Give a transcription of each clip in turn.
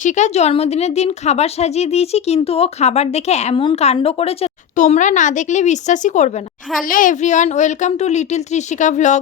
শিকার জন্মদিনের দিন খাবার সাজিয়ে দিয়েছি কিন্তু ও খাবার দেখে এমন কাণ্ড করেছে তোমরা না দেখলে বিশ্বাসই করবে না। Hello everyone welcome to little Trishika vlog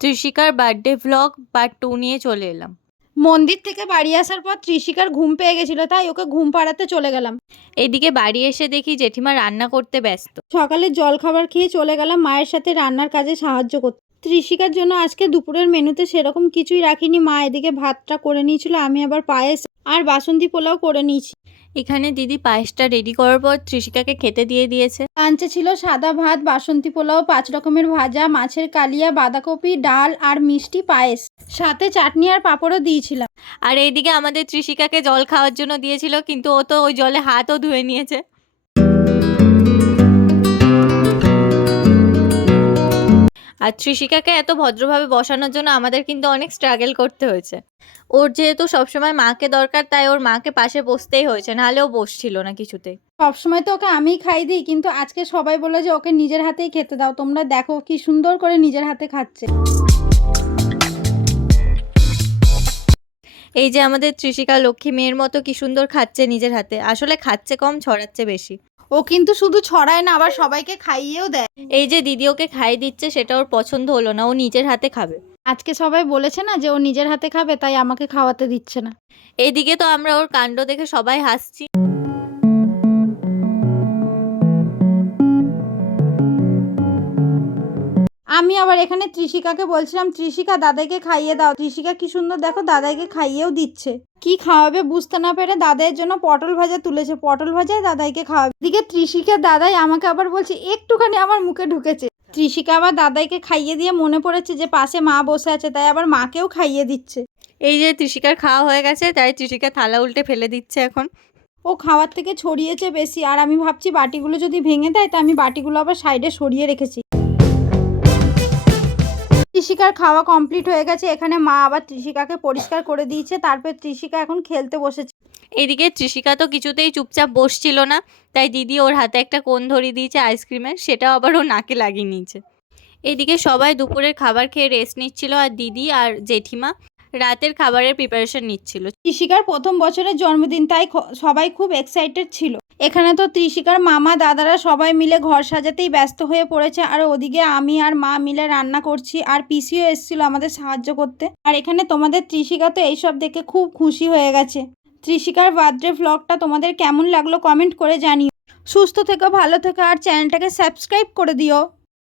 ত্রিশিকার birthday vlog part two নিয়ে চলে এলাম। মন্দির থেকে বাড়ি আসার পর ত্রিশিকার ঘুম পেয়ে গেছিল তাই ওকে ঘুম পাড়াতে চলে গেলাম। এদিকে বাড়ি এসে দেখি জেঠিমা রান্না করতে ব্যস্ত। সকালে জল খাবার খেয়ে চলে গেলাম মায়ের সাথে রান্নার কাজে সাহায্য করতে। ত্রিশিকার জন্য আজকে দুপুরের মেনুতে সেরকম কিছুই রাখিনি। মা এদিকে ভাতটা করে নিয়েছিল আমি আবার পায়েস আর বাসন্তী পোলাও করে নিয়েছি। এখানে দিদি পায়েসটা রেডি করার পর ত্রিশিকাকে খেতে দিয়ে দিয়েছে। লাঞ্চে ছিল সাদা ভাত বাসন্তী পোলাও পাঁচ রকমের ভাজা মাছের কালিয়া বাঁধাকপি ডাল আর মিষ্টি পায়েস। সাথে চাটনি আর পাঁপড়ও দিয়েছিলাম। আর এইদিকে আমাদের ত্রিশিকাকে জল খাওয়ার জন্য দিয়েছিল কিন্তু ও তো ওই জলে হাতও ধুয়ে নিয়েছে। আর ত্রিশিকাকে এত ভদ্রভাবে বসানোর জন্য আমাদের কিন্তু অনেক স্ট্রাগল করতে হয়েছে। ওর যেহেতু সবসময় মাকে দরকার তাই ওর মাকে পাশে বসতেই হয়েছে নাহলে ও বসছিল না কিছুতেই। সবসময় তো ওকে আমিই খাই দিই কিন্তু আজকে সবাই বলে যে ওকে নিজের হাতেই খেতে দাও তোমরা দেখো কি সুন্দর করে নিজের হাতে খাচ্ছে। এই যে আমাদের ত্রিশিকা লক্ষ্মী মেয়ের মতো কি সুন্দর খাচ্ছে নিজের হাতে আসলে খাচ্ছে কম ছড়াচ্ছে বেশি। ও কিন্তু শুধু ছড়ায় না আবার সবাইকে খাইয়েও দেয়। এই যে দিদি ওকে খাইয়ে দিচ্ছে সেটা ওর পছন্দ হলো না ও নিজের হাতে খাবে। আজকে সবাই বলেছে না যে ও নিজের হাতে খাবে তাই আমাকে খাওয়াতে দিচ্ছে না। এদিকে তো আমরা ওর কাণ্ড দেখে সবাই হাসছি। আমি আবার এখানে ত্রিশিকাকে বলছিলাম ত্রিশিকা দাদাইকে খাইয়ে দাও। ত্রিশিকা কি সুন্দর দেখো দাদাইকে খাইয়েও দিচ্ছে। কি খাওয়াবে বুঝতে না পেরে দাদাইয়ের জন্য পটল ভাজা তুলেছে। পটল ভাজাই দাদাইকে খাওয়াবে। এদিকে ত্রিশিকা দাদাই আমাকে আবার বলছে একটুখানি আমার মুখে ঢুকেছে। ত্রিশিকা আবার দাদাইকে খাইয়ে দিয়ে মনে পড়েছে যে পাশে মা বসে আছে তাই আবার মাকেও খাইয়ে দিচ্ছে। এই যে ত্রিশিকার খাওয়া হয়ে গেছে তাই ত্রিশিকা থালা উল্টে ফেলে দিচ্ছে এখন। ও খাওয়ার থেকে ছড়িয়েছে বেশি আর আমি ভাবছি বাটিগুলো যদি ভেঙে দেয় তা আমি বাটিগুলো আবার সাইডে সরিয়ে রেখেছি। ত্রিশিকার খাওয়া কমপ্লিট হয়ে গেছে। এখানে মা আবার ত্রিশিকাকে পরিষ্কার করে দিয়েছে। তারপর ত্রিশিকা এখন খেলতে বসেছে। এদিকে ত্রিশিকা তো কিছুতেই চুপচাপ বসছিল না। তাই দিদি ওর হাতে একটা কোন ধরিয়ে দিয়েছে আইসক্রিমের সেটাও আবার ও নাকে লাগিয়ে নিয়েছে। এদিকে সবাই দুপুরের খাবার খেয়ে রেস্ট নিচ্ছিল আর দিদি আর জেঠিমা। রাতের খাবারের প্রিপারেশন নিচ্ছিল। ত্রিশিকার প্রথম বছরের জন্মদিন, তাই সবাই খুব এক্সাইটেড ছিল। এখানে তো ত্রিশিকার মামা, দাদারা সবাই মিলে ঘর সাজাতেই ব্যস্ত হয়ে পড়েছে, আর ওদিকে আমি আর মা মিলে রান্না করছি, আর পিসিও এসেছিল আমাদের সাহায্য করতে। আর এখানে তোমাদের ত্রিশিকা তো এইসব দেখে খুব খুশি হয়ে গেছে। ত্রিশিকার বার্থডে ভ্লগটা তোমাদের কেমন লাগল কমেন্ট করে জানিও। সুস্থ থেকো, ভালো থেকো, আর চ্যানেলটাকে সাবস্ক্রাইব করে দিও।